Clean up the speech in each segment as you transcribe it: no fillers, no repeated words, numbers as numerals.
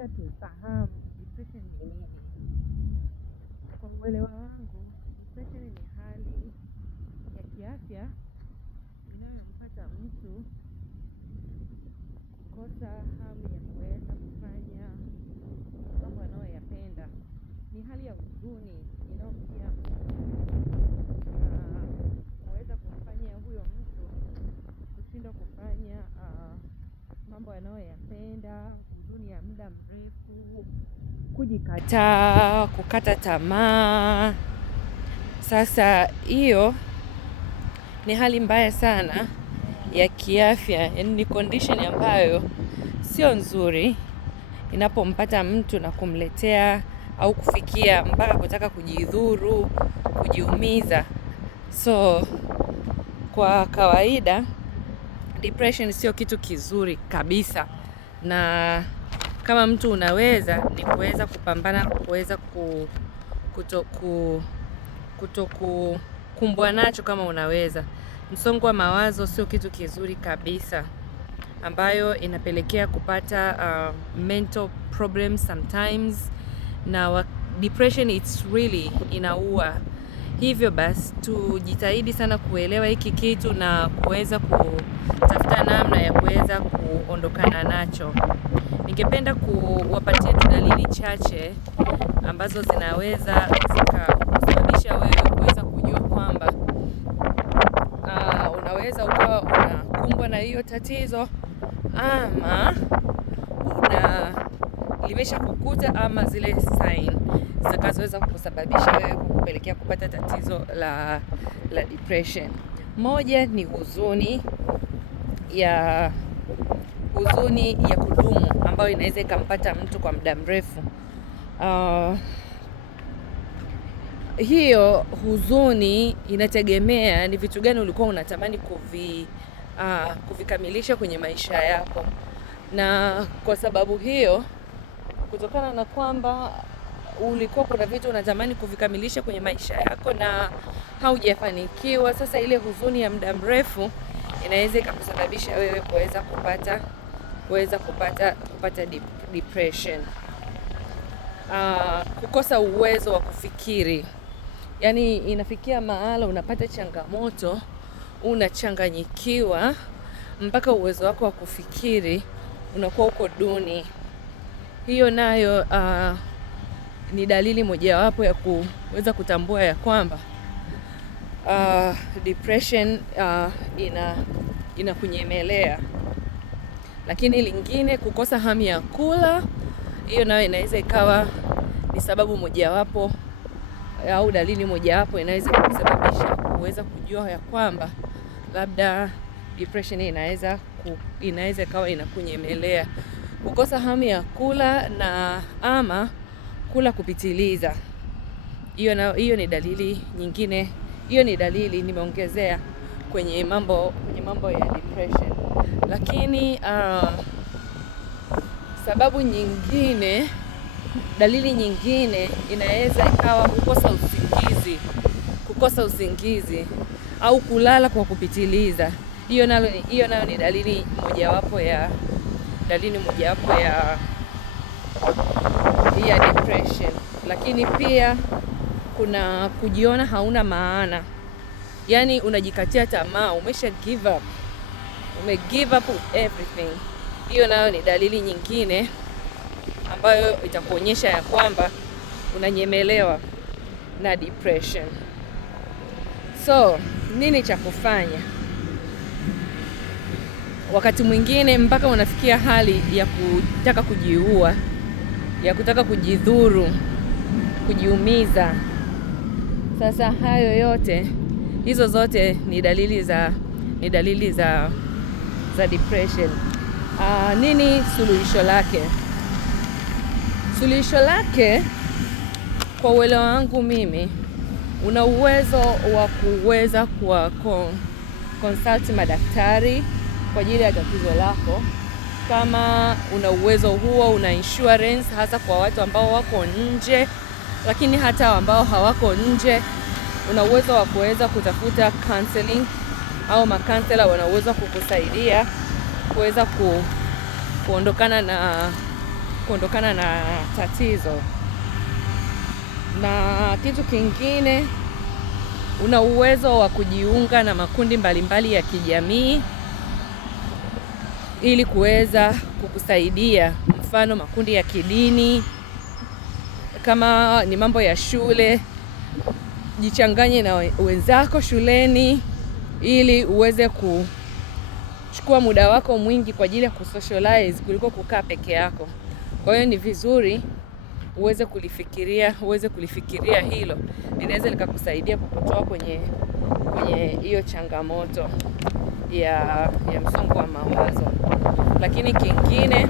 ningependa tufahamu depression ni nini. Kwa uelewa wangu, depression ni hali ya kiafya inayompata mtu kukosa hamu ya kuweza kufanya mambo anayoyapenda. Ni hali ya huzuni inayomtia kuweza kumfanya huyo mtu kushindwa kufanya mambo anayoyapenda, huzuni ya muda mrefu, kujikataa, kukata tamaa. Sasa hiyo ni hali mbaya sana ya kiafya, yaani ni condition ambayo sio nzuri inapompata mtu na kumletea au kufikia mpaka kutaka kujidhuru, kujiumiza. So kwa kawaida depression sio kitu kizuri kabisa, na kama mtu unaweza ni kuweza kupambana, kuweza kutokumbwa nacho kama unaweza. Msongo wa mawazo sio kitu kizuri kabisa, ambayo inapelekea kupata mental problems sometimes, na depression it's really inaua. Hivyo basi tujitahidi sana kuelewa hiki kitu na kuweza kutafuta namna ya kuweza kuondokana nacho. Ningependa kuwapatia dalili chache ambazo zinaweza zikasababisha wewe kuweza kujua kwamba unaweza ukawa unakumbwa na hiyo tatizo, ama limesha kukuta, ama zile sign zitakazoweza kusababisha wewe kukupelekea kupata tatizo la depression. Moja ni huzuni ya kudumu ambayo inaweza ikampata mtu kwa muda mrefu. Hiyo huzuni inategemea ni vitu gani ulikuwa unatamani kuvikamilisha kwenye maisha yako, na kwa sababu hiyo, kutokana na kwamba ulikuwa kuna vitu unatamani kuvikamilisha kwenye maisha yako na haujafanikiwa, sasa ile huzuni ya muda mrefu inaweza ikakusababisha wewe kuweza kupata depression. Kukosa uwezo wa kufikiri, yaani inafikia mahala unapata changamoto, unachanganyikiwa mpaka uwezo wako wa kufikiri unakuwa uko duni. Hiyo nayo ni dalili mojawapo ya kuweza kutambua ya kwamba depression inakunyemelea. Lakini lingine, kukosa hamu ya kula, hiyo nayo inaweza ikawa ni sababu mojawapo au dalili mojawapo inaweza kusababisha kuweza kujua ya kwamba labda depression inaweza ikawa inakunyemelea. Kukosa hamu ya kula na ama kula kupitiliza, hiyo ni dalili nyingine. Hiyo ni dalili nimeongezea kwenye mambo ya depression. Lakini dalili nyingine inaweza ikawa kukosa usingizi au kulala kwa kupitiliza. Hiyo nayo ni dalili mojawapo ya depression. Lakini pia kuna kujiona hauna maana, yaani unajikatia tamaa, umesha give up with everything. Hiyo nayo ni dalili nyingine ambayo itakuonyesha ya kwamba unanyemelewa na depression. So nini cha kufanya? Wakati mwingine mpaka unafikia hali ya kutaka kujiua, ya kutaka kujidhuru, kujiumiza. Sasa hayo yote, hizo zote ni dalili za depression. Nini suluhisho lake? Suluhisho lake kwa uelewa wangu mimi, una uwezo wa kuweza consult madaktari kwa ajili ya tatizo lako. Kama una uwezo huo, una insurance, hasa kwa watu ambao wako nje. Lakini hata ambao hawako nje, una uwezo wa kuweza kutafuta counseling, au makansela wana uwezo kukusaidia kuweza kuondokana na kuondokana na tatizo. Na kitu kingine, una uwezo wa kujiunga na makundi mbalimbali ya kijamii ili kuweza kukusaidia. Mfano makundi ya kidini, kama ni mambo ya shule, jichanganye na wenzako shuleni ili uweze kuchukua muda wako mwingi kwa ajili ya kusocialize kuliko kukaa peke yako. Kwa hiyo ni vizuri uweze kulifikiria hilo. Linaweza likakusaidia kukutoa kwenye hiyo changamoto ya msongo wa mawazo. Lakini kingine,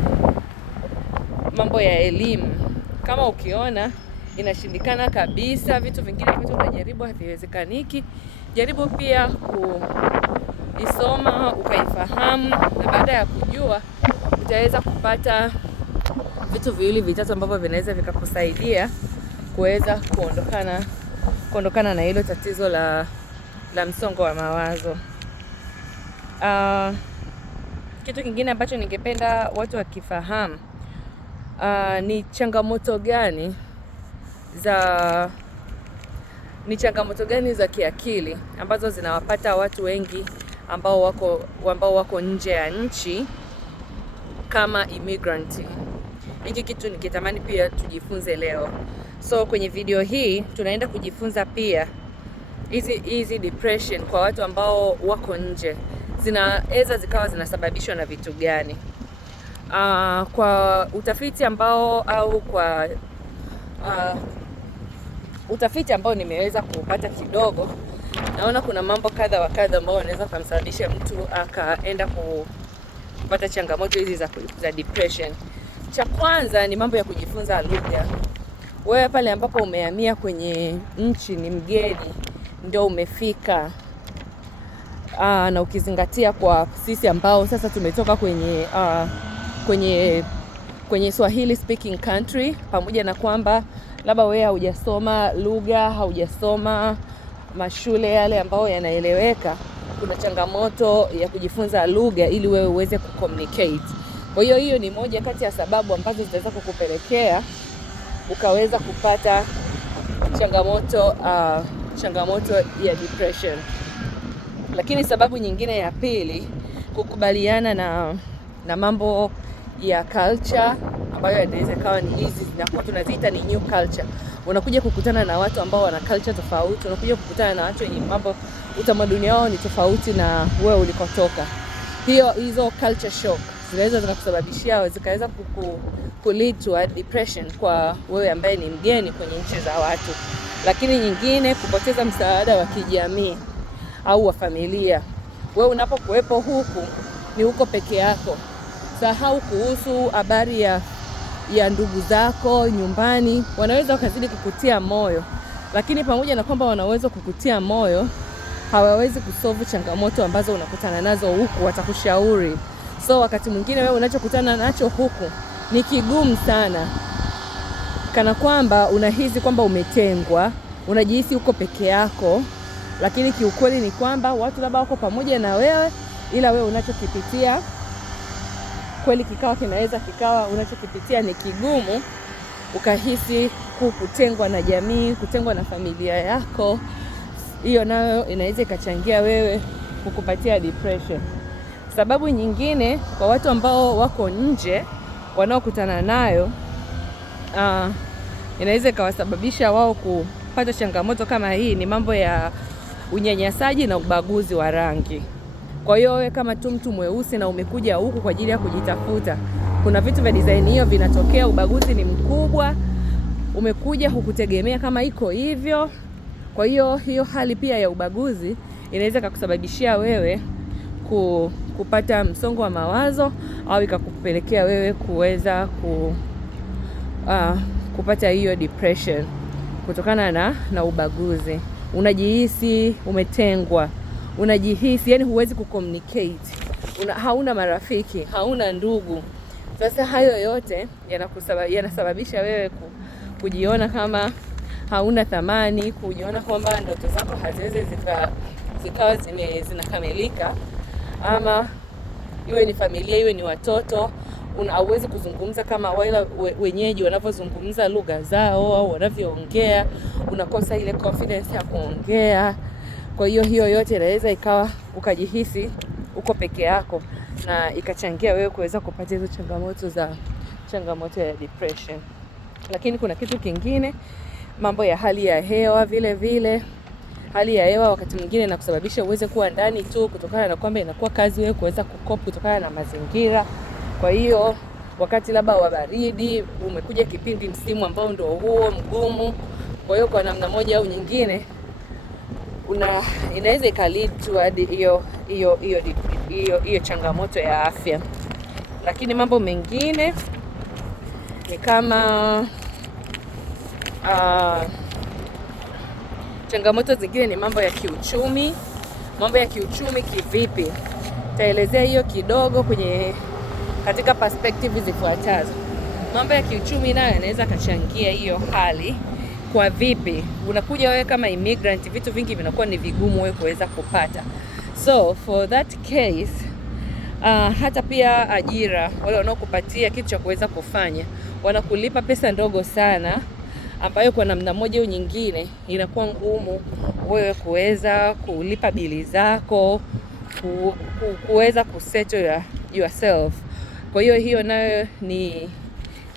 mambo ya elimu. Kama ukiona inashindikana kabisa, vitu vingine vitu unajaribu haviwezekaniki, jaribu pia kuisoma ukaifahamu, na baada ya kujua utaweza kupata vitu viwili vitatu ambavyo vinaweza vikakusaidia kuweza kuondokana na hilo tatizo la msongo wa mawazo. Kitu kingine ambacho ningependa watu wakifahamu ni changamoto gani za kiakili ambazo zinawapata watu wengi ambao wako nje ya nchi kama immigrant. Hiki kitu nikitamani pia tujifunze leo. So kwenye video hii tunaenda kujifunza pia hizi depression kwa watu ambao wako nje zinaweza zikawa zinasababishwa na vitu gani. Kwa utafiti ambao nimeweza kupata kidogo, naona kuna mambo kadha wa kadha ambao wanaweza kumsababisha mtu akaenda kupata changamoto hizi za depression. Cha kwanza ni mambo ya kujifunza lugha. Wewe pale ambapo umehamia kwenye nchi, ni mgeni, ndio umefika, na ukizingatia kwa sisi ambao sasa tumetoka kwenye Swahili speaking country, pamoja na kwamba labda wewe haujasoma lugha, haujasoma mashule yale ambayo yanaeleweka, kuna changamoto ya kujifunza lugha ili wewe uweze kucommunicate. Kwa hiyo ni moja kati ya sababu ambazo zitaweza kukupelekea ukaweza kupata changamoto ya depression. Lakini sababu nyingine ya pili, kukubaliana na mambo ya culture ambayo yanaweza kawa ni hizi tunaziita ni new culture. Unakuja kukutana na watu ambao wana culture tofauti, unakuja kukutana na watu wenye utamaduni wao ni tofauti na wewe ulikotoka. Hizo culture shock zinaweza zikakusababishia, zikaweza kulead to depression kwa wewe ambaye ni mgeni kwenye nchi za watu. Lakini nyingine, kupoteza msaada wa kijamii au wa familia. Wewe unapokuwepo huku ni uko peke yako. Sahau kuhusu habari ya ndugu zako nyumbani. Wanaweza wakazidi kukutia moyo, lakini pamoja na kwamba wanaweza kukutia moyo, hawawezi kusolve changamoto ambazo unakutana nazo huku. Watakushauri. So wakati mwingine wewe unachokutana nacho huku ni kigumu sana, kana kwamba unahisi kwamba umetengwa, unajihisi uko peke yako, lakini kiukweli ni kwamba watu labda wako pamoja na wewe, ila wewe unachokipitia kweli kikawa unachokipitia ni kigumu, ukahisi kutengwa na jamii, kutengwa na familia yako. Hiyo nayo inaweza ikachangia wewe kukupatia depression. Sababu nyingine kwa watu ambao wako nje wanaokutana nayo, inaweza ikawasababisha wao kupata changamoto kama hii, ni mambo ya unyanyasaji na ubaguzi wa rangi. Kwa hiyo wewe kama tu mtu mweusi na umekuja huku kwa ajili ya kujitafuta, kuna vitu vya design hiyo vinatokea, ubaguzi ni mkubwa, umekuja hukutegemea kama iko hivyo. Kwa hiyo hali pia ya ubaguzi inaweza kukusababishia wewe kupata msongo wa mawazo, au ikakupelekea wewe kuweza kupata hiyo depression kutokana na ubaguzi. Unajihisi umetengwa, unajihisi yani huwezi kucommunicate, hauna marafiki, hauna ndugu. Sasa hayo yote yanasababisha wewe kujiona kama hauna thamani, kujiona kwamba ndoto zako haziwezi zikawa zinakamilika, ama iwe ni familia, iwe ni watoto, hauwezi kuzungumza kama wale wenyeji wanavyozungumza lugha zao au wanavyoongea, unakosa ile confidence ya kuongea. Kwa hiyo yote inaweza ikawa ukajihisi uko peke yako na ikachangia wewe kuweza kupata hizo changamoto ya depression. Lakini kuna kitu kingine, mambo ya hali ya hewa vile. Hali ya hewa wakati mwingine inakusababisha uweze kuwa ndani tu, kutokana na kwamba inakuwa kazi wewe kuweza kukopa kutokana na mazingira. Kwa hiyo wakati labda wa baridi, umekuja kipindi msimu ambao ndio huo mgumu, kwa hiyo kwa namna moja au nyingine inaweza ikalead to hadi hiyo changamoto ya afya. Lakini mambo mengine ni kama changamoto zingine ni mambo ya kiuchumi. Mambo ya kiuchumi kivipi? Taelezea hiyo kidogo katika perspective zifuatazo. Mambo ya kiuchumi nayo yanaweza kachangia hiyo hali. Kwa vipi? Unakuja wewe kama immigrant, vitu vingi vinakuwa ni vigumu wewe kuweza kupata. So for that case, hata pia ajira, wale wanaokupatia kitu cha kuweza kufanya, wanakulipa pesa ndogo sana, ambayo kwa namna moja au nyingine inakuwa ngumu wewe kuweza kulipa bili zako, kuweza kusettle yourself. Kwa hiyo nayo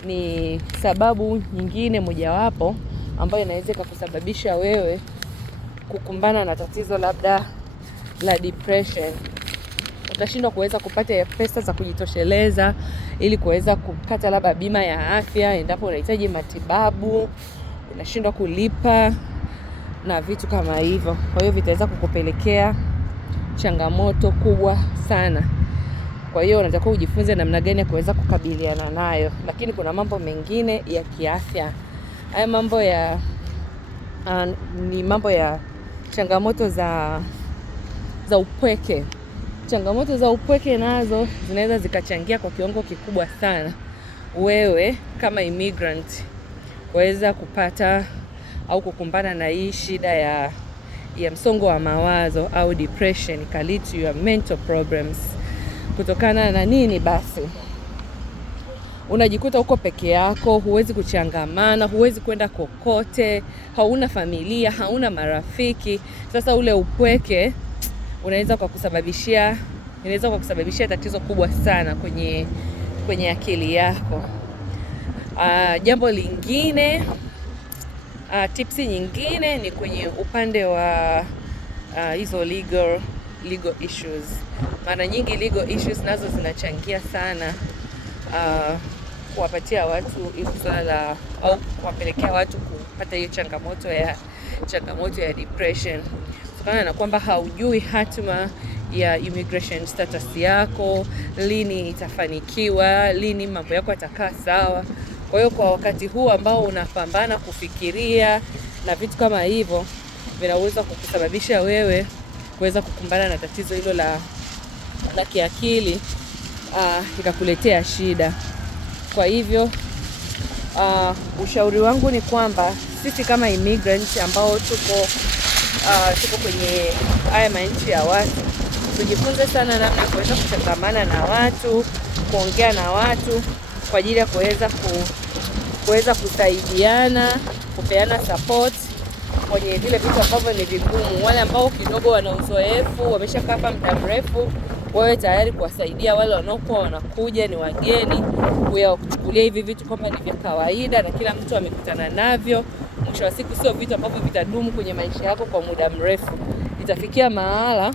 ni sababu nyingine mojawapo ambayo inaweza kukusababisha wewe kukumbana na tatizo labda la depression. Utashindwa kuweza kupata pesa za kujitosheleza ili kuweza kukata labda bima ya afya endapo unahitaji matibabu, unashindwa kulipa na vitu kama hivyo. Kwa hiyo vitaweza kukupelekea changamoto kubwa sana. Kwa hiyo unatakiwa ujifunze namna gani ya kuweza kukabiliana nayo. Lakini kuna mambo mengine ya kiafya. Haya mambo ni mambo ya changamoto za upweke. Changamoto za upweke nazo zinaweza zikachangia kwa kiwango kikubwa sana wewe kama immigrant kuweza kupata au kukumbana na hii shida ya msongo wa mawazo au depression, lead to your mental problems. Kutokana na nini basi? Unajikuta uko peke yako, huwezi kuchangamana, huwezi kwenda kokote, hauna familia, hauna marafiki. Sasa ule upweke inaweza kukusababishia tatizo kubwa sana kwenye akili yako. Jambo lingine, tipsi nyingine ni kwenye upande wa hizo legal issues. Mara nyingi legal issues nazo zinachangia sana kuwapatia watu swala au kuwapelekea watu kupata hiyo changamoto ya depression, kutokana na kwamba haujui hatima ya immigration status yako, lini itafanikiwa, lini mambo yako yatakaa sawa. Kwa hiyo kwa wakati huu ambao unapambana kufikiria na vitu kama hivyo, vinaweza kukusababisha wewe kuweza kukumbana na tatizo hilo la kiakili, ikakuletea shida. Kwa hivyo ushauri wangu ni kwamba sisi kama immigrants ambao tuko kwenye haya manchi ya watu, tujifunze sana namna ya kuweza kuchangamana na watu, kuongea na watu kwa ajili ya kuweza kusaidiana, kupeana support kwenye vile vitu ambavyo ni vigumu. Wale ambao kidogo wana uzoefu, wameshakaa hapa muda mrefu, wawe tayari kuwasaidia wale wanaokuwa wanakuja ni wageni, kuchukulia hivi vitu kama ni vya kawaida na kila mtu amekutana navyo. Mwisho wa siku sio vitu ambavyo vitadumu kwenye maisha yako kwa muda mrefu. Itafikia mahala